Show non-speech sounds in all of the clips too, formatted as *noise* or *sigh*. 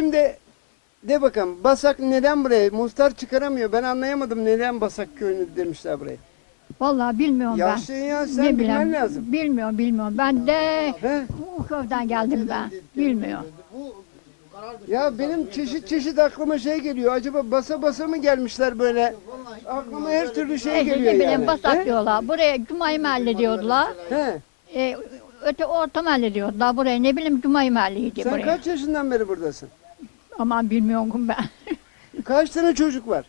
şimdi de bakalım Basak neden buraya? Muhtar çıkaramıyor. Ben anlayamadım neden Basak köyünü demişler buraya. Vallahi bilmiyorum Yaşlısın ben. ya sen ne bilmen bileyim. lazım. Bilmiyorum bilmiyorum. Ben de He? o köyden geldim ben. Bilmiyorum. Ya benim çeşit çeşit aklıma şey geliyor. Acaba basa basa mı gelmişler böyle? Aklıma her türlü şey E, geliyor ne bileyim yani. basak He? diyorlar. Buraya Cuma'yı mahalle diyordular. He. E, öte orta mahalle diyordular. Buraya ne bileyim Cuma'yı mahalleydi Sen buraya. kaç yaşından beri buradasın? Aman bilmiyorum ben. *laughs* Kaç tane çocuk var?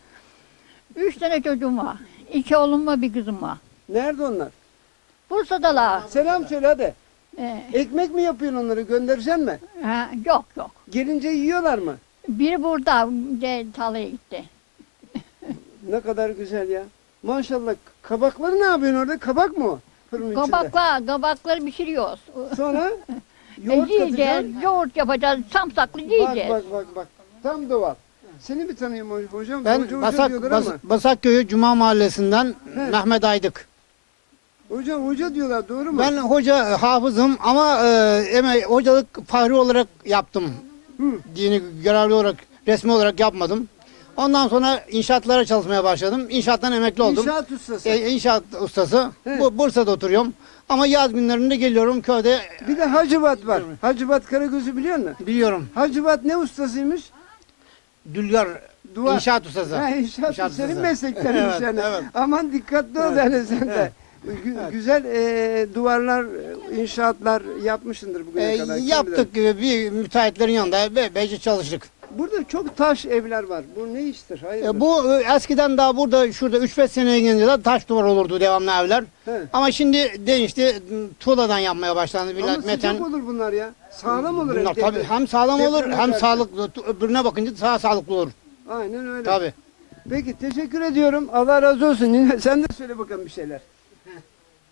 Üç tane çocuğum var. İki oğlum var bir kızım var. Nerede onlar? Bursa'dalar. Selam söyle hadi. E, Ekmek mi yapıyorsun onları göndereceksin mi? ha, yok yok. Gelince yiyorlar mı? Biri burada de, tarlaya gitti. Ne kadar güzel ya. Maşallah. Kabakları ne yapıyorsun orada? Kabak mı o? Fırının içinde. Kabaklar, kabakları pişiriyoruz. Sonra *laughs* E, yoğurt yiyeceğiz, yoğurt yapacağız, samsaklı Bak yiyeceğiz. bak bak bak. Tam doğal. Seni bir tanıyayım ho- hocam. Ben hoca, Basak, diyorlar Bas, ama. Basak Köyü Cuma Mahallesi'nden He. Mehmet Aydık. Hocam hoca diyorlar doğru mu? Ben hoca e, hafızım ama e, eme, hocalık fahri olarak yaptım. Hı. Dini görevli olarak, resmi olarak yapmadım. Ondan sonra inşaatlara çalışmaya başladım. İnşaattan emekli oldum. İnşaat ustası. E, inşaat ustası. He. Bu, Bursa'da oturuyorum. Ama yaz günlerinde geliyorum köyde Bir de Hacıbat var. Hacıbat Karagöz'ü biliyor musun? biliyorum. Hacıbat ne ustasıymış? Dülgar Duvar. inşaat ustası. Ha, inşaat, İnşaat senin ustası. meslekleriymiş Evet, yani. evet. Aman dikkatli ol yani sen de. Gü- Güzel e, duvarlar, e, inşaatlar yapmışsındır bugüne E, kadar. Kim bilir? yaptık e, bir müteahhitlerin yanında ve bece çalıştık. Burada çok taş evler var. Bu ne iştir? Hayır. E, bu e, eskiden daha burada şurada 3-5 seneye gelince de taş duvar olurdu devamlı evler. He. Ama şimdi değişti. Tuğladan yapmaya başlandı. Ama Millet sıcak meten. olur bunlar ya. Sağlam olur. Bunlar evde. tabii hem sağlam olur depreme hem karşı. sağlıklı. Öbürüne bakınca daha sağlıklı olur. Aynen öyle. Tabii. Peki teşekkür ediyorum. Allah razı olsun. *laughs* Sen de söyle bakalım bir şeyler.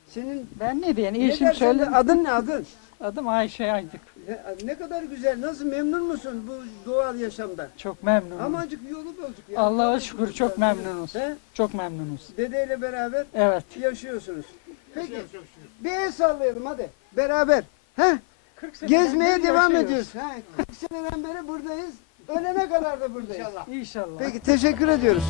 Senin Ben ne diyeyim? ne İşim dersen şöyle. de adın ne adın? Adım Ayşe Aydık. Ne, ne kadar güzel. Nasıl memnun musun bu doğal yaşamdan? Çok memnunum. Amacık yolu bozuk ya. Allah'a şükür çok memnunuz. He? Çok memnunuz. Dedeyle beraber Evet. yaşıyorsunuz. Peki. Bir el sallayalım hadi. Beraber. He? 40 seneden Gezmeye devam yaşıyoruz. ediyoruz. He, 40 seneden beri buradayız. Ölene kadar da buradayız. İnşallah. Peki teşekkür ediyoruz.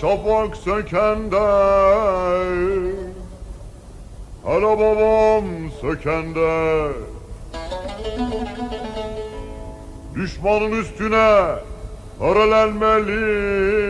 Şafak sökende Hele babam sökende Düşmanın üstüne örelenmeli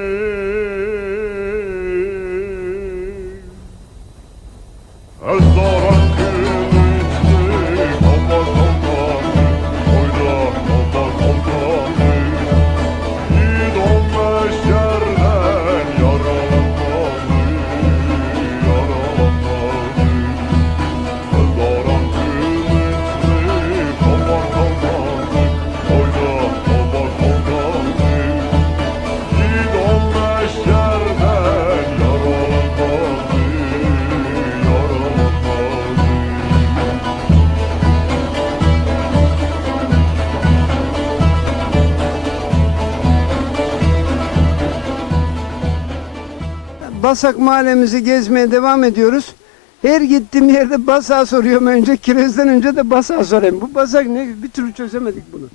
Basak mahallemizi gezmeye devam ediyoruz. Her gittiğim yerde basağı soruyorum önce. Kirezden önce de basağı sorayım. Bu basak ne? Bir türlü çözemedik bunu.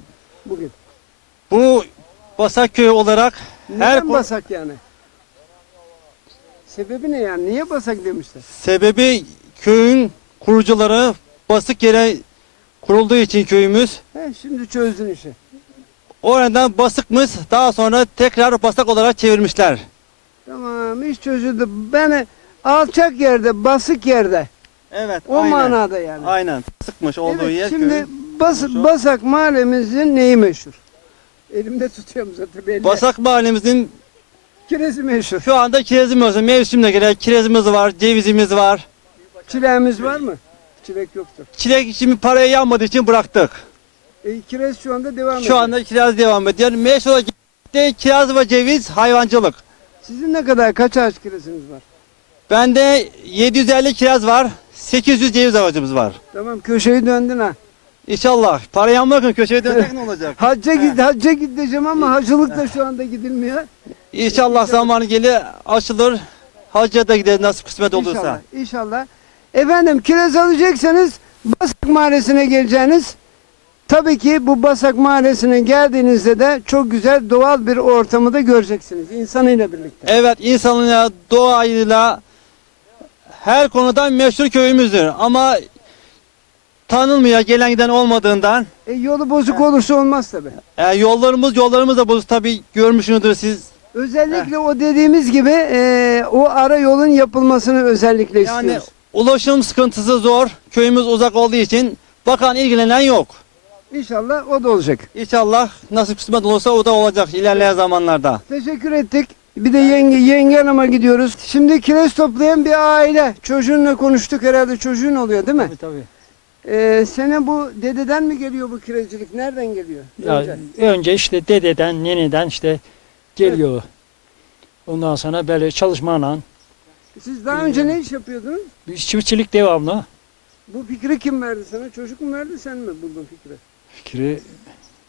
Bugün. Bu Basak Köyü olarak Neden her basak yani? Sebebi ne yani? Niye basak demişler? sebebi köyün kurucuları basık yere kurulduğu için köyümüz. He, şimdi çözdün işi. Oradan basıkmış daha sonra tekrar basak olarak çevirmişler. Tamam iş çözüldü. Ben alçak yerde, basık yerde. Evet O manada yani. Aynen. Basıkmış olduğu Evet, yer şimdi köyün. Bas, Basak mahallemizin neyi meşhur? Elimde tutuyorum zaten belli. Basak mahallemizin Kirezi meşhur. şu anda kirazımız var. Mevsimine göre kirazımız var, cevizimiz var. Çileğimiz var mı? Çilek yoktur. Çilek için paraya yanmadığı için bıraktık. E, kiraz şu anda devam ediyor. Şu anda kiraz devam ediyor. Meşhur de kiraz ve ceviz hayvancılık. Sizin ne kadar kaç ağaç kirazınız var? Bende 750 kiraz var. 800 ceviz ağacımız var. Tamam köşeyi döndün ha. İnşallah. Para yanmakın köşeye dönsek ne olacak? *laughs* Hacca git hacca gideceğim ama hacılık da şu anda gidilmiyor. İnşallah zamanı gelir açılır. Hacca da gideriz nasip kısmet olursa. İnşallah. İnşallah. Efendim kiraz alacaksanız Basak Mahallesi'ne geleceğiniz. Tabii ki bu Basak Mahallesi'ne geldiğinizde de çok güzel doğal bir ortamı da göreceksiniz insanıyla birlikte. Evet insanıyla, doğayla her konudan meşhur köyümüzdür. Ama tanınmıyor gelen giden olmadığından E, yolu bozuk olursa olmaz tabii. e, yollarımız yollarımız da bozuk tabii görmüşsünüzdür siz. Özellikle o dediğimiz gibi e, o ara yolun yapılmasını özellikle Yani istiyoruz. ulaşım sıkıntısı zor. Köyümüz uzak olduğu için bakan ilgilenen yok. İnşallah o da olacak. İnşallah nasip kısmet olursa o da olacak ilerleyen zamanlarda. Teşekkür ettik. Bir de yenge, yenge hanıma gidiyoruz. Şimdi kireç toplayan bir aile. Çocuğunla konuştuk herhalde çocuğun oluyor değil mi? Tabii tabii. Ee, sene bu dededen mi geliyor bu kirecilik? Nereden geliyor? Ya, Önce. önce işte dededen, neneden işte geliyor. Ondan sonra böyle çalışmayla Siz daha önce ne iş yapıyordunuz? çiftçilik devamlı. Bu fikri kim verdi sana? Çocuk mu verdi sen mi buldun fikri? Fikri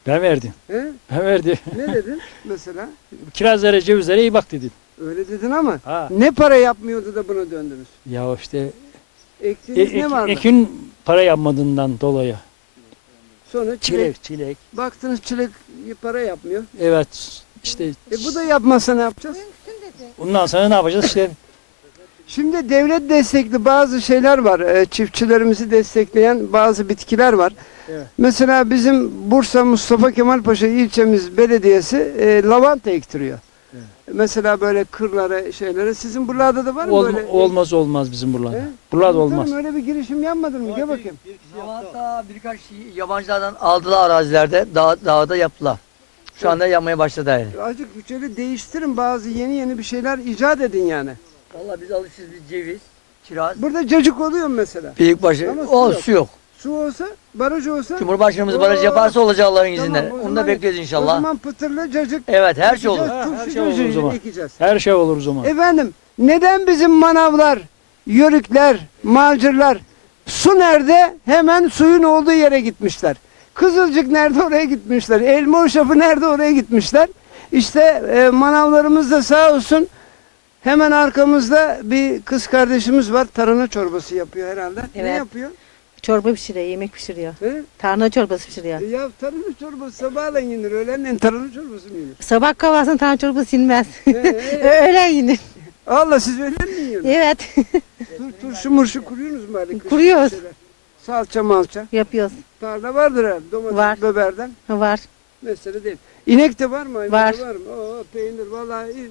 ben verdim. He? Ben verdim. Ne dedin *laughs* mesela? Kirazlara, cevizlere iyi bak dedim. Öyle dedin ama Ha. ne para yapmıyordu da buna döndünüz? Ya işte e, Ektiğiniz ne ek- vardı? ekin para yapmadığından dolayı. Sonra çilek. Çilek, çilek. Baktınız çilek para yapmıyor. Evet işte E bu da yapmasa ne yapacağız? ondan sonra ne yapacağız işte Şimdi devlet destekli bazı şeyler var. Ee, çiftçilerimizi destekleyen bazı bitkiler var. Evet. Mesela bizim Bursa Mustafa Kemal Paşa ilçemiz belediyesi e, lavanta ektiriyor. Mesela böyle kırlara şeylere. Sizin buralarda da var mı olma- böyle? olmaz olmaz bizim buralarda. He? Buralarda olmaz. Öyle bir girişim yapmadın mı? Gel bakayım. Hatta birkaç yabancılardan aldılar arazilerde, dağ, dağda yaptılar. Şu anda yapmaya başladı yani. Azıcık şöyle değiştirin bazı yeni yeni bir şeyler icat edin yani. Vallahi biz alışırız bir ceviz, kiraz, Burada cacık oluyor mu mesela? büyükbaşı. Ama su O yok. su yok. Su olsa, baraj olsa. Cumhurbaşkanımız baraj yaparsa olacak Allah'ın Tamam, izniyle. o Onu zaman- da bekliyoruz O inşallah. zaman pıtırlı cacık. Evet her şey olur. Ha, her turşu şey olur o cacığı zaman. ekeceğiz. Her şey olur o zaman. Efendim neden bizim manavlar, yörükler, malcırlar su nerede? Hemen suyun olduğu yere gitmişler. Kızılcık nerede oraya gitmişler. Elma uşafı nerede oraya gitmişler. İşte e, manavlarımız da sağ olsun hemen arkamızda bir kız kardeşimiz var. Tarhana çorbası yapıyor herhalde. Ne Evet. yapıyor? Çorba pişiriyor, yemek pişiriyor. He? Tarhana çorbası pişiriyor. E, ya tarhana çorbası sabahleyin yenir. Öğlenleyin tarhana çorbası mı yenir? Sabah kahvaltısında tarhana çorbası yenmez. *laughs* Öğlen yenir. Allah siz öğlen mi yiyorsunuz? Evet, *laughs* Tur, turşu murşu kuruyorsunuz mu? bari? Kışın Kuruyoruz. şeyler? Salça malça. yapıyoruz. Tarla vardır herhalde. Domates, Var. biberden. Var. Mesele değil. İnek de var mı? hayvan Var. Var mı? Oo, peynir vallahi.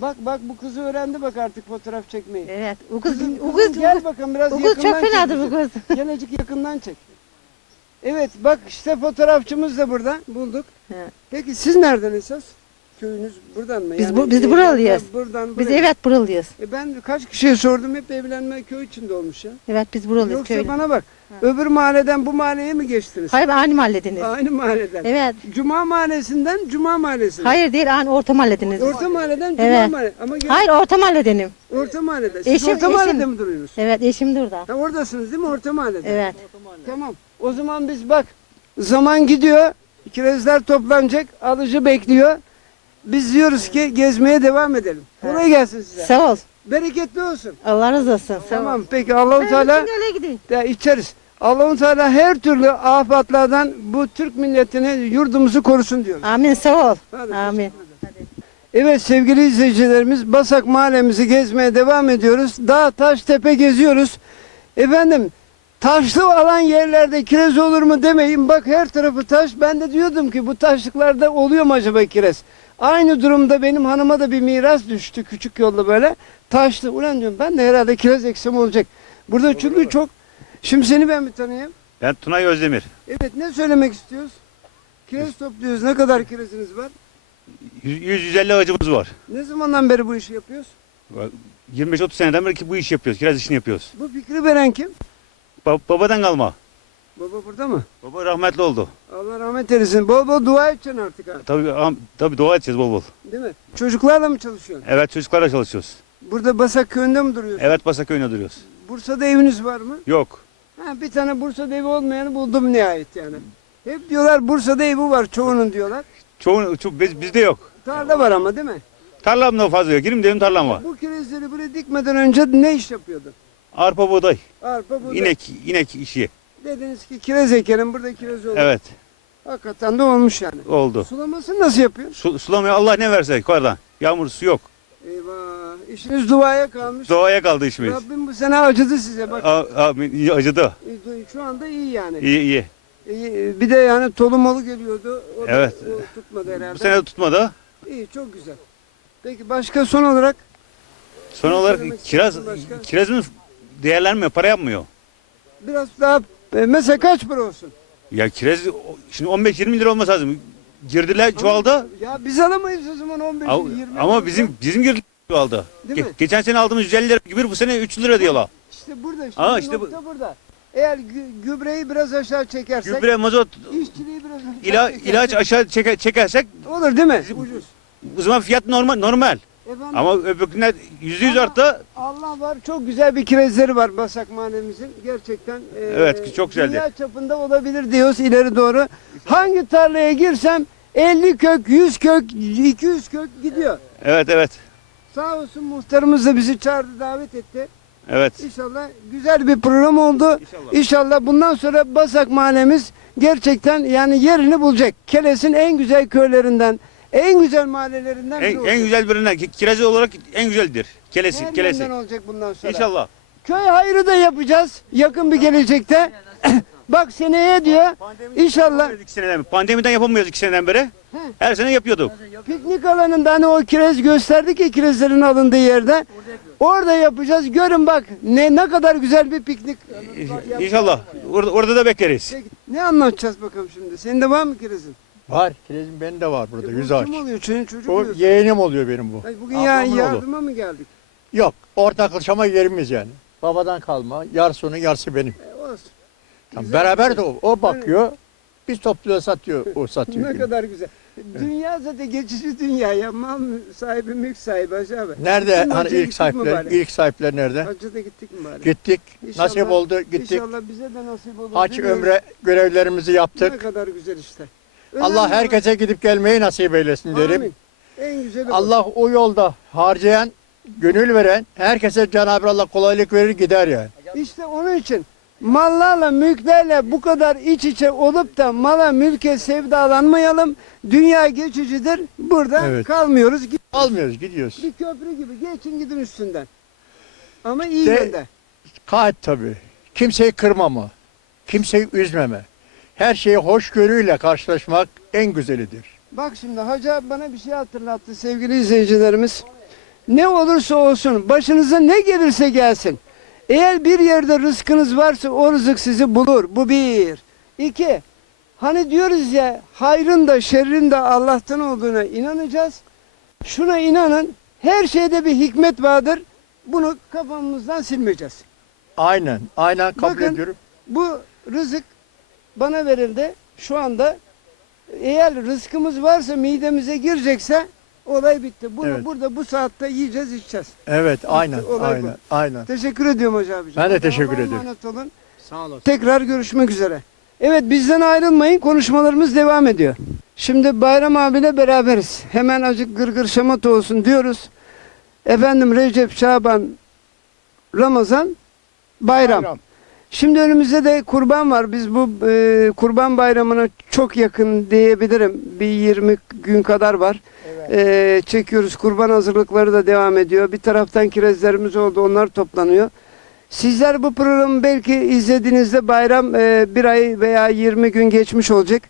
Bak bak bu kızı öğrendi bak artık fotoğraf çekmeyi. Evet. O kız, Kızım, o kızım kız, gel bakalım biraz o kız yakından çok fenadır bu kız. *laughs* Gel azıcık yakından çek. Evet bak işte fotoğrafçımız da burada bulduk. He. Peki siz nereden esas? Köyünüz buradan mı? Biz bu- biz evlenme- buralıyız. Buradan Biz buraya. evet buralıyız. E ben kaç kişiye sordum hep evlenme köy içinde olmuş ya. Evet biz buralıyız Yoksa köylü. bana bak öbür mahalleden bu mahalleye mi geçtiniz? Hayır aynı mahalledeniz. Aynı mahalleden. Evet. Cuma mahallesinden Cuma mahallesine. Hayır değil aynı orta mahalledeniz. Orta mahalleden Cuma Evet. mahalle. Ama gel, Hayır orta mahalledenim. orta mahallede. Siz Eşim- orta mahallede eşim. mi duruyorsunuz? Evet eşim de orada. Ha, oradasınız değil mi orta mahallede? Evet. Tamam. O zaman biz bak zaman gidiyor. Kirazlar toplanacak. Alıcı bekliyor. Biz diyoruz ki gezmeye devam edelim. Kolay gelsin size. Sağ ol. Bereketli olsun. Allah razı olsun. Tamam. Peki Allahu Teala öyle gidin. ya içeriz. Allahu Teala her türlü afatlardan bu Türk milletini yurdumuzu korusun diyoruz. Amin sağ ol. Hadi, Amin. Evet sevgili izleyicilerimiz Basak mahallemizi gezmeye devam ediyoruz. Dağ, taş, tepe geziyoruz. Efendim taşlı alan yerlerde kiraz olur mu demeyin. Bak her tarafı taş. Ben de diyordum ki bu taşlıklarda oluyor mu acaba kiraz? Aynı durumda benim hanıma da bir miras düştü küçük yolda böyle. Taşlı. Ulan diyorum ben de herhalde kiraz eksem olacak. Burada çünkü çok... Şimdi seni ben bir tanıyayım. Ben Tunay Özdemir. Evet ne söylemek istiyoruz? Kireç topluyoruz. Ne kadar kireziniz var? 100-150 ağacımız var. Ne zamandan beri bu işi yapıyoruz? 25-30 seneden beri ki bu işi yapıyoruz. Kiraz işini yapıyoruz. Bu fikri veren kim? Ba- babadan kalma. Baba burada mı? Baba rahmetli oldu. Allah rahmet eylesin. Bol bol dua edeceksin artık ha. Tabii, am- tabii dua edeceğiz bol bol. Değil mi? Çocuklarla mı çalışıyorsun? Evet çocuklarla çalışıyoruz. Burada Basak köyünde mi duruyorsun? Evet Basaköy'ünde duruyoruz. Bursa'da eviniz var mı? Yok. Ha, bir tane Bursa'da evi olmayanı buldum nihayet yani. Hep diyorlar Bursa'da evi var çoğunun diyorlar. Çoğun, çok, biz, bizde yok. Tarla var ama değil mi? Tarlam da fazla yok. 20 dönüm tarlam var. Bu kirezleri buraya dikmeden önce ne iş yapıyordun? Arpa buğday, Arpa buğday. inek, inek işi. Dediniz ki kirez ekelim burada kirez olur. Evet Hakikaten de olmuş yani. oldu. Sulamasını nasıl yapıyor? Su, sulamaya Allah ne verse yukarıdan. Yağmur su yok. Eyvah. İşiniz duaya kalmış. Doğaya kaldı işimiz. Rabbim bu sene acıdı size bak. A, a, iyi acıdı. e, Şu anda iyi yani. İyi iyi. İyi, Bir de yani tolumolu geliyordu. O da- Evet. o tutmadı herhalde. Bu sene tutmadı. İyi çok güzel. Peki başka son olarak Son Ne olarak söylemek kiraz, istiyorsun başka? kirazın değerlenmiyor, para yapmıyor. biraz daha e, mesela kaç para olsun? Ya kiraz şimdi 15-20 lira olması lazım. Girdiler çoğaldı. Ya biz alamayız o zaman 15 Ama, 20 ama lira. bizim bizim girdiler çoğaldı. Değil Ge- mi? geçen sene aldığımız 150 lira gibi bu sene 3 lira diyorlar. işte burada işte, Aa, işte bu- nokta burada. Eğer gü- gübreyi biraz aşağı çekersek, Gübre, mazot, işçiliği biraz aşağı ila, çekersek ilaç aşağı çeke- çekersek olur değil mi? Ucuz. o zaman fiyat normal normal. Efendim, Ama öbürkünden %100 Ama- arttı. Allah var çok güzel bir kirezleri var Basak mahallemizin. Gerçekten e, Evet, çok güzeldi. Dünya çapında olabilir diyoruz ileri doğru. Hangi tarlaya girsem 50 kök, 100 kök, 200 kök gidiyor. Evet evet. Sağ olsun muhtarımız da bizi çağırdı, davet etti. Evet. İnşallah güzel bir program oldu. İnşallah. İnşallah bundan sonra Basak mahallemiz gerçekten yani yerini bulacak. Keles'in en güzel köylerinden, en güzel mahallelerinden biri En, olacak. en güzel birinden ki- kirazı olarak en güzeldir. Kelesi, Her kelesi. yönden olacak bundan sonra. İnşallah. Köy hayrı da yapacağız yakın bir gelecekte. *clears throat* Bak seneye diyor. İnşallah İki seneden, pandemiden yapamıyoruz iki seneden beri. He. Her sene yapıyorduk. piknik alanında hani o kirez gösterdik ya kirezlerin alındığı yerde. Orada yapacağız. Görün bak ne ne kadar güzel bir piknik. İnşallah. Orada, orada da bekleriz. Ne anlatacağız bakalım şimdi? Senin de var mı kirezin? Var. Kirazım benim de var burada. E, Yüz ağaç. Kim oluyor? Senin çocuk O oluyorsun. yeğenim oluyor benim bu. Ay, bugün ya, ablamın oğlu. yardıma mı geldik? Yok. Ortak yaşama yerimiz yani. Babadan kalma. Yarısı onun yarısı benim. E, olsun. Tamam, Güzel beraber de şey. o. O bakıyor. Biz topluyor satıyor. O *laughs* satıyor. Ne kadar güzel. Dünya zaten geçici dünya ya. Mal sahibi, mülk sahibi Hacı abi. Nerede mi hani hacıya ilk gittik mi sahipler? bari? ilk sahipler nerede? Hacı'da gittik mi bari? Gittik. İnşallah- Nasip oldu. Gittik. İnşallah bize de nasip olur. Haç ömre görevlerimizi Ne yaptık. kadar güzel işte. Allah Önemli olan- herkese gidip gelmeyi nasip eylesin derim. Amin. En güzeli bu. Allah o yolda harcayan, gönül veren herkese Cenab-ı Allah kolaylık verir gider yani. İşte onun için mallarla, mülklerle bu kadar iç içe olup da mala, mülke sevdalanmayalım. Dünya geçicidir. Burada Evet. kalmıyoruz. Git- Almıyoruz gidiyoruz. Bir köprü gibi geçin gidin üstünden. Ama iyi De- yönde. Kaat tabii. Kimseyi kırmama, kimseyi üzmeme. Her şeyi hoşgörüyle karşılaşmak en güzelidir. Bak şimdi abi bana bir şey hatırlattı sevgili izleyicilerimiz. Ne olursa olsun başınıza ne gelirse gelsin. Eğer bir yerde rızkınız varsa o rızık sizi bulur. Bu bir. İki. Hani diyoruz ya hayrın da şerrin de Allah'tan olduğuna inanacağız. Şuna inanın her şeyde bir hikmet vardır. Bunu kafamızdan silmeyeceğiz. Aynen, aynen kabul Bakın, ediyorum. Bu rızık bana verildi. Şu anda eğer rızkımız varsa midemize girecekse olay bitti. Bunu Evet. burada bu saatte yiyeceğiz içeceğiz. Evet, aynen, olay bu. aynen, aynen. Teşekkür ediyorum hocam. Ben de teşekkür Allah'a ediyorum. emanet olun. Sağ olasın. Tekrar görüşmek üzere. Evet bizden ayrılmayın konuşmalarımız devam ediyor. Şimdi Bayram abiyle beraberiz. Hemen acık gırgır şamat olsun diyoruz. Efendim Recep, Şaban, Ramazan, Bayram. Şimdi önümüzde de kurban var. Biz bu e, kurban bayramına çok yakın diyebilirim. Bir 20 gün kadar var. E, çekiyoruz. Kurban hazırlıkları da devam ediyor. Bir taraftan kirezlerimiz oldu. Onlar toplanıyor. Sizler bu programı belki izlediğinizde bayram e, bir ay veya 20 gün geçmiş olacak.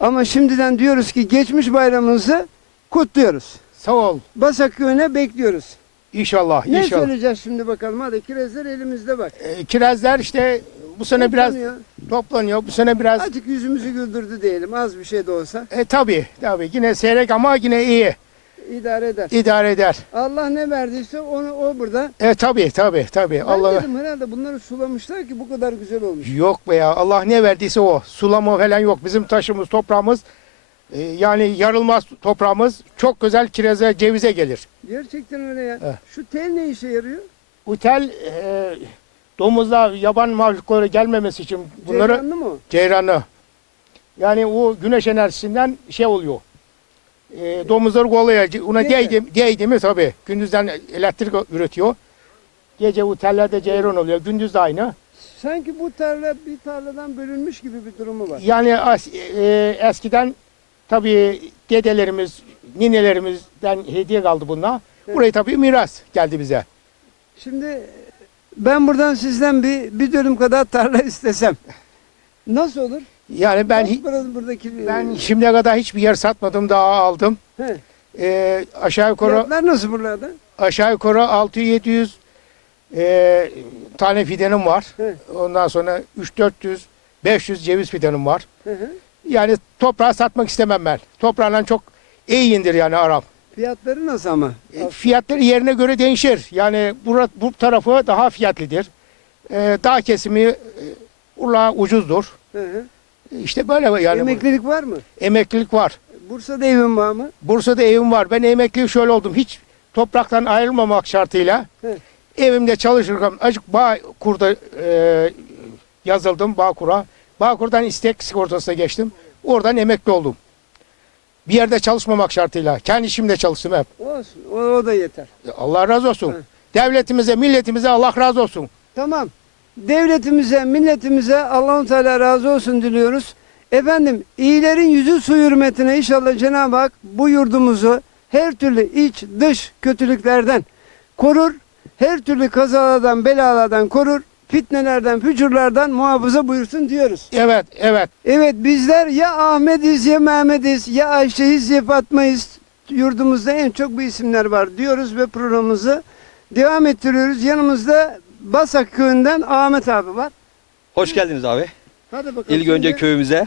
Ama şimdiden diyoruz ki geçmiş bayramınızı kutluyoruz. Sağ ol. Basak köyüne bekliyoruz. İnşallah, Ne inşallah. söyleyeceğiz şimdi bakalım? Hadi kirezler elimizde bak. E, kirazlar işte bu sene biraz Toplanıyor. toplanıyor. Bu sene biraz Azıcık yüzümüzü güldürdü diyelim. Az bir şey de olsa. e, tabii tabii yine seyrek ama yine iyi idare eder. idare eder. Allah ne verdiyse onu o burada. E tabii tabii tabii. Ben Allah dedim herhalde bunları sulamışlar ki bu kadar güzel olmuş. yok be ya. Allah ne verdiyse o. Sulama falan yok. Bizim taşımız, toprağımız e, yani yarılmaz toprağımız çok güzel kireze, cevize gelir. Gerçekten öyle ya. Evet. Şu tel ne işe yarıyor? Utel e, domuzlar, yaban mahlukları gelmemesi için bunları Ceyranlı mı ceyranı. Yani o güneş enerjisinden şey oluyor. E, domuzları kovalıyor. Ona Gece. değdi, değdi mi tabii. Gündüzden elektrik üretiyor. Gece o tellerde ceyran oluyor. Gündüz de aynı. Sanki bu tarla bir tarladan bölünmüş gibi bir durumu var. Yani as- e, eskiden tabii dedelerimiz, ninelerimizden hediye kaldı bunlar. Burayı tabii miras geldi bize. Şimdi ben buradan sizden bir, bir dönüm kadar tarla *laughs* istesem. Nasıl olur? Yani ben Kaç buradaki ben şimdiye kadar hiçbir yer satmadım daha aldım. He. E, aşağı yukarı Fiyatlar nasıl buralarda? aşağı yukarı 600-700 e, tane fidenim var. Evet. Ondan sonra 3-400 500 ceviz fidenim var. Hı hı. Yani toprağı satmak istemem ben. Toprağından çok iyiyindir yani Arap. Fiyatları nasıl ama? E, Fiyatları yerine göre değişir. Yani bu, bu tarafı daha fiyatlıdır. E, dağ kesimi e, ula ucuzdur. Hı hı. İşte böyle yani. Emeklilik var mı? Emeklilik var. Bursa'da evin var mı? Bursa'da evim var. Ben emekli şöyle oldum. Hiç topraktan ayrılmamak şartıyla Evet. evimde çalışırken acık bağ kurda e, yazıldım Bağkur'a. Bağkur'dan istek sigortasına geçtim. Oradan emekli oldum. Bir yerde çalışmamak şartıyla. Kendi işimde çalıştım hep. Olsun. O, o da yeter. Allah razı olsun. Evet. Devletimize, milletimize Allah razı olsun. Tamam. Devletimize, milletimize Allahu Teala razı olsun diliyoruz. Efendim, iyilerin yüzü su hürmetine inşallah Cenab-ı Hak bu yurdumuzu her türlü iç dış kötülüklerden korur. Her türlü kazalardan, belalardan korur. Fitnelerden, fücurlardan muhafaza buyursun diyoruz. Evet, evet. Evet bizler ya Ahmet'iz ya Mehmet'iz ya Ayşe'yiz ya Fatma'yız. Yurdumuzda en çok bu isimler var diyoruz ve programımızı devam ettiriyoruz. Yanımızda Basak köyünden Ahmet abi var. Hoş geldiniz abi. Hadi bakalım. İlk önce Şimdi köyümüze.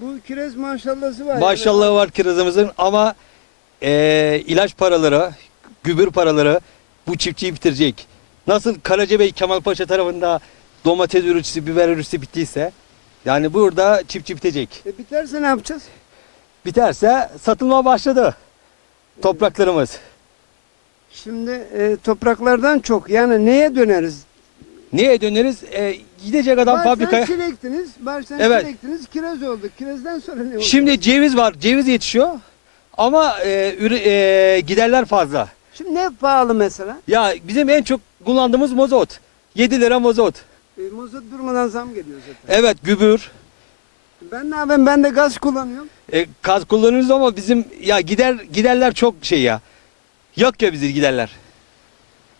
Bu kirez maşallahı var. Maşallah var kirazımızın ama eee, ilaç paraları, gübür paraları bu çiftçiyi bitirecek. Nasıl Karacabey Kemalpaşa tarafında domates üreticisi, biber üreticisi bittiyse yani burada çiftçi bitecek. E, biterse ne yapacağız? Biterse satılma başladı topraklarımız. Şimdi e, topraklardan çok yani neye döneriz? Niye döneriz? E, gidecek adam Baştan fabrikaya. çilektiniz, baştan Evet. çilektiniz, kiraz oldu. Kirazdan sonra ne oldu? Şimdi ceviz var, ceviz yetişiyor ama e, üre- e, giderler fazla. Şimdi ne pahalı mesela? Ya bizim en çok kullandığımız mozot. 7 lira mozot. E, mazot durmadan zam geliyor zaten. Evet gübür. Ben ne yapayım? Ben de gaz kullanıyorum. E, kaz kullanıyoruz ama bizim ya gider giderler çok şey ya. Yok ya bizi giderler.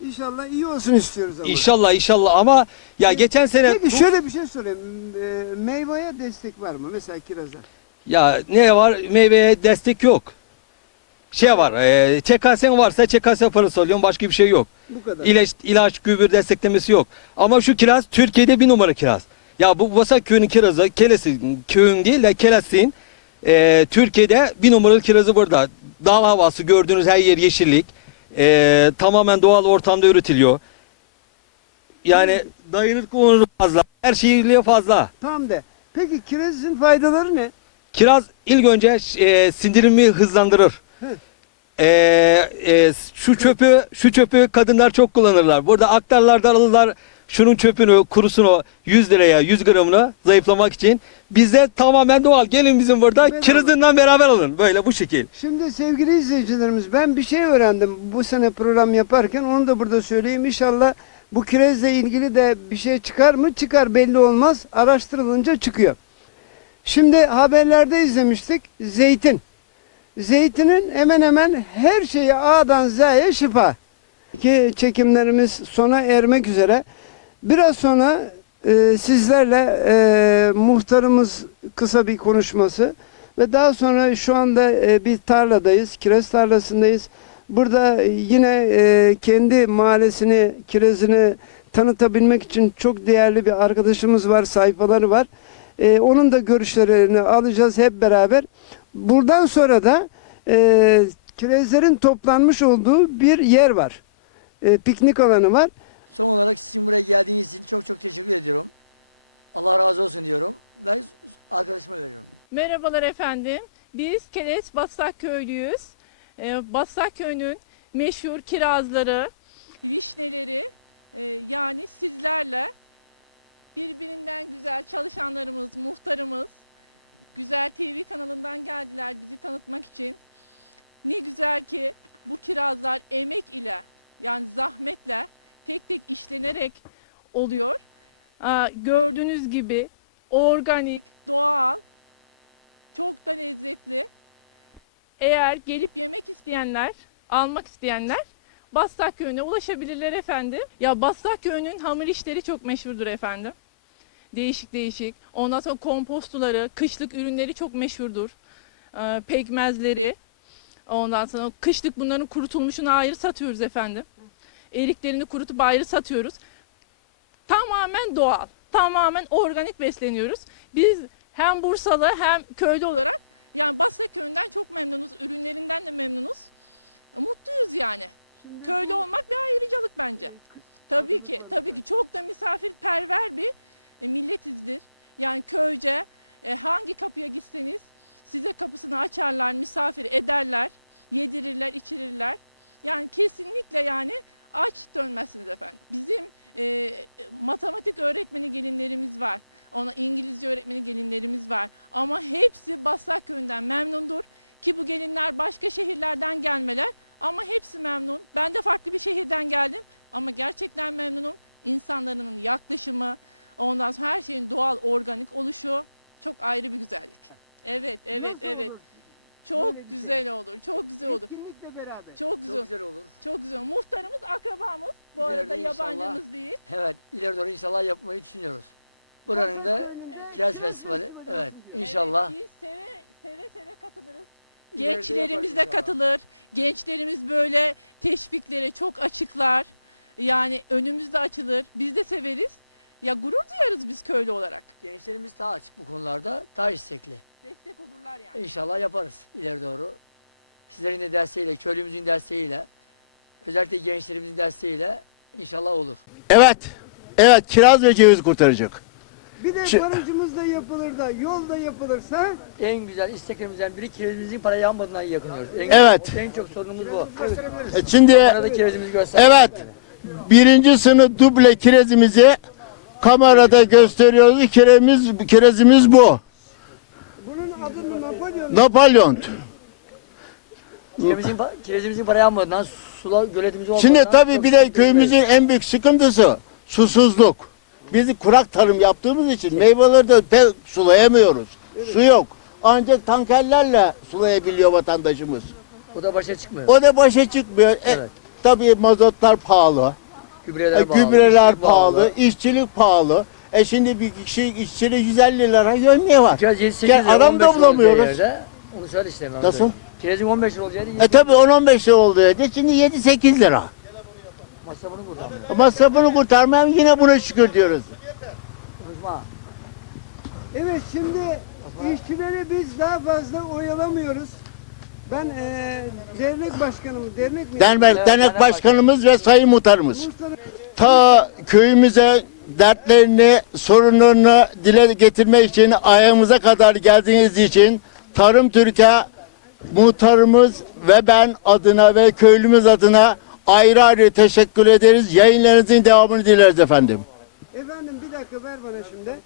İnşallah iyi olsun istiyoruz ama. İnşallah inşallah ama ya geçen sene Peki şöyle bir şey sorayım. E, meyveye destek var mı? Mesela kiraza. ya ne var meyveye destek yok. Şey var, e, ÇKS'n varsa ÇKS parası alıyorsun başka bir şey yok. Bu kadar. İlaç, ilaç, gübür desteklemesi yok. Ama şu kiraz Türkiye'de bir numara kiraz. Ya bu Vasak köyünün kirazı, Keles'in köyün değil de Keles'in e, Türkiye'de bir numaralı kirazı burada. Dağ havası gördüğünüz her yer yeşillik. E, tamamen doğal ortamda üretiliyor. Yani dayanıklı onuru fazla. Her şeyiyle fazla. Tam de. Peki kirazın faydaları ne? Kiraz ilk önce e, sindirimi hızlandırır. Hı. E, şu çöpü şu çöpü kadınlar çok kullanırlar. Burada aktarlarda alırlar şunun çöpünü kurusunu 100 liraya 100 gramını zayıflamak için. Bizde tamamen doğal. Gelin bizim burada Bedava. kirazından beraber alın. Böyle bu şekil. Şimdi sevgili izleyicilerimiz ben bir şey öğrendim bu sene program yaparken onu da burada söyleyeyim. İnşallah bu kirezle ilgili de bir şey çıkar mı? Çıkar belli olmaz. Araştırılınca çıkıyor. Şimdi haberlerde izlemiştik zeytin. Zeytinin hemen hemen her şeyi A'dan Z'ye şifa. Ki çekimlerimiz sona ermek üzere. Biraz sonra e, sizlerle e, muhtarımız kısa bir konuşması ve daha sonra şu anda e, bir tarladayız, kiraz tarlasındayız. Burada yine e, kendi mahallesini, kirazını tanıtabilmek için çok değerli bir arkadaşımız var, sayfaları var. Ee, onun da görüşlerini alacağız hep beraber. Buradan sonra da e, kirezlerin toplanmış olduğu bir yer var. E, piknik alanı var. Merhabalar efendim. Biz Keles Bassak köylüyüz. Ee, Bassak köyünün meşhur kirazları. Oluyor. Aa, gördüğünüz gibi organik Eğer gelip isteyenler, almak isteyenler Bastak Köyü'ne ulaşabilirler efendim. Ya Bastak Köyü'nün hamur işleri çok meşhurdur efendim. Değişik değişik. Ondan sonra kompostuları, kışlık ürünleri çok meşhurdur. Ee, pekmezleri. Ondan sonra kışlık bunların kurutulmuşunu ayrı satıyoruz efendim. Eriklerini kurutup ayrı satıyoruz. Tamamen doğal, tamamen organik besleniyoruz. Biz hem Bursalı hem köylü olarak Şimdi bu e, Nasıl olur böyle bir şey? Etkinlikle beraber. Evet, ileri doğru inşallah yapmayı düşünüyoruz. Basat köyününde kiraz festivali olsun diyor. İnşallah. Gençlerimiz de katılır. Gençlerimiz böyle teşviklere çok açıklar. Yani önümüz de açılır. Biz de severiz. Ya gurur duyarız biz köylü olarak. Gençlerimiz daha açık bu konularda, daha istekli. İnşallah yaparız ileri doğru. Sizlerin de desteğiyle, köylümüzün desteğiyle, özellikle gençlerimizin desteğiyle inşallah olur. Evet. Evet kiraz ve ceviz kurtaracak. Bir de Şu- barajımız da yapılır da, yol da yapılırsa En güzel isteklerimizden biri kirazımızın para yanmadığından yakınıyoruz. En, Evet. En çok sorunumuz bu. E, Şimdi Arada kirazımızı göster. evet birinci sınıf duble kirezimizi kamerada gösteriyoruz. Kiremiz, kirezimiz bu. Napolyon Napolyon. Kirazımızın, pa- kirazımızın para yanmadığından sula göletimiz olmadığından Şimdi tabii bir de köyümüzün en büyük sıkıntısı susuzluk. Biz kurak tarım yaptığımız için meyveleri de pek sulayamıyoruz. Su yok. Ancak tankerlerle sulayabiliyor vatandaşımız. O da başa çıkmıyor. O da başa çıkmıyor. E, Evet. tabii mazotlar pahalı. Gübreler E, pahalı. gübreler işçilik pahalı, işçilik pahalı. E şimdi bir kişi işçilik 150 lira yövmiye var. Kiraz 7 8 Gel, adam da 15 lira olacağı bulamıyoruz. Onu söyle işte. ben Nasıl? söyleyeyim. Kirazın 15 lira yerde E tabii 10-15 lira oldu dedi. Şimdi 7-8 lira. masrafını kurtarmıyor. Masrafını kurtarmayan yine buna şükür diyoruz. Unutma. Evet şimdi işçileri biz daha fazla oyalamıyoruz. Ben eee dernek başkanım, dernek mi? Dernek, dernek başkanımız ve sayın muhtarımız. Muhtarım- Ta köyümüze dertlerini, sorunlarını dile getirmek için ayağımıza kadar geldiğiniz için Tarım Türkiye muhtarımız ve ben adına ve köylümüz adına ayrı ayrı teşekkür ederiz. Yayınlarınızın devamını dileriz efendim. Efendim bir dakika ver bana şimdi.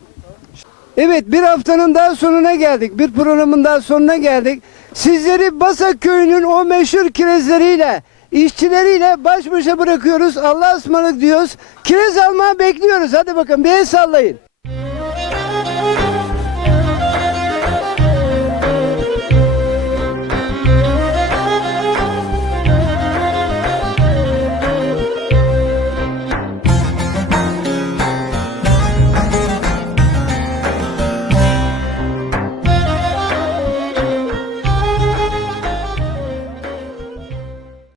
Evet bir haftanın daha sonuna geldik. Bir programın daha sonuna geldik. Sizleri Basak Köyü'nün o meşhur kirezleriyle, işçileriyle baş başa bırakıyoruz. Allah'a ısmarladık diyoruz. Kirez almaya bekliyoruz. Hadi bakın bir el sallayın.